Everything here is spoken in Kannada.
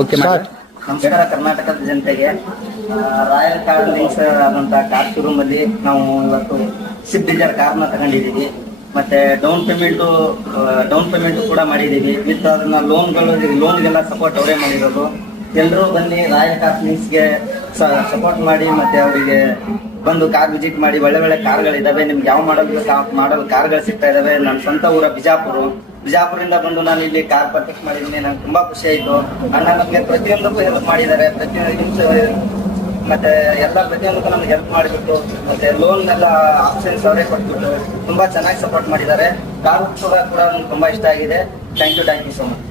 ಓಕೆ ಮಾಡಿ. ನಮಸ್ಕಾರ ಕರ್ನಾಟಕದ ಜನತೆಗೆ. ರಾಯಲ್ ಕಾರ್ ಲಿಂಕ್ಸ್ ಆದಂತ ಕಾರ್ ಶೋರೂಮ್ ಅಲ್ಲಿ ನಾವು ಇವತ್ತು ಸ್ವಿಫ್ಟ್ ಡಿಸೈರ್ ಕಾರ್ನ ತಗೊಂಡಿದ್ದೀವಿ. ಮತ್ತೆ ಡೌನ್ ಪೇಮೆಂಟ್ ಕೂಡ ಮಾಡಿದ್ದೀವಿ. ವಿತ್ ಅದನ್ನ ಲೋನ್ಗೆಲ್ಲ ಸಪೋರ್ಟ್ ಅವರೇ ಮಾಡಿರೋದು. ಎಲ್ಲರೂ ಬನ್ನಿ ರಾಯಲ್ ಕಾರ್ ಲಿಂಕ್ಸ್ಗೆ ಸಪೋರ್ಟ್ ಮಾಡಿ, ಮತ್ತೆ ಅವರಿಗೆ ಬಂದು ಕಾರ್ ವಿಸಿಟ್ ಮಾಡಿ. ಒಳ್ಳೆ ಕಾರ್ಗಳಿದಾವೆ, ನಿಮ್ಗೆ ಯಾವ ಮಾಡಲ್ ಕಾರ್ಗಳು ಸಿಗ್ತಾ ಇದಾವೆ. ನನ್ನ ಸ್ವಂತ ಊರ ಬಿಜಾಪುರದಿಂದ ಬಂದು ನಾನು ಇಲ್ಲಿ ಕಾರ್ ಪರ್ಚೇಸ್ ಮಾಡಿದ್ದೀನಿ. ನಂಗೆ ತುಂಬಾ ಖುಷಿ ಆಯ್ತು. ಅಣ್ಣ ನಮ್ಗೆ ಪ್ರತಿಯೊಂದಕ್ಕೂ ಹೆಲ್ಪ್ ಮಾಡಿದ್ದಾರೆ. ಮತ್ತೆ ಪ್ರತಿಯೊಂದಕ್ಕೂ ನಮ್ಗೆ ಹೆಲ್ಪ್ ಮಾಡಿಬಿಟ್ಟು, ಮತ್ತೆ ಲೋನ್ ಎಲ್ಲ ಆಪ್ಷನ್ಸ್ ಅವರೇ ಕೊಟ್ಬಿಟ್ಟು ತುಂಬಾ ಚೆನ್ನಾಗಿ ಸಪೋರ್ಟ್ ಮಾಡಿದ್ದಾರೆ. ಕಾರು ಕೂಡ ತುಂಬಾ ಇಷ್ಟ ಆಗಿದೆ. Thank you so much.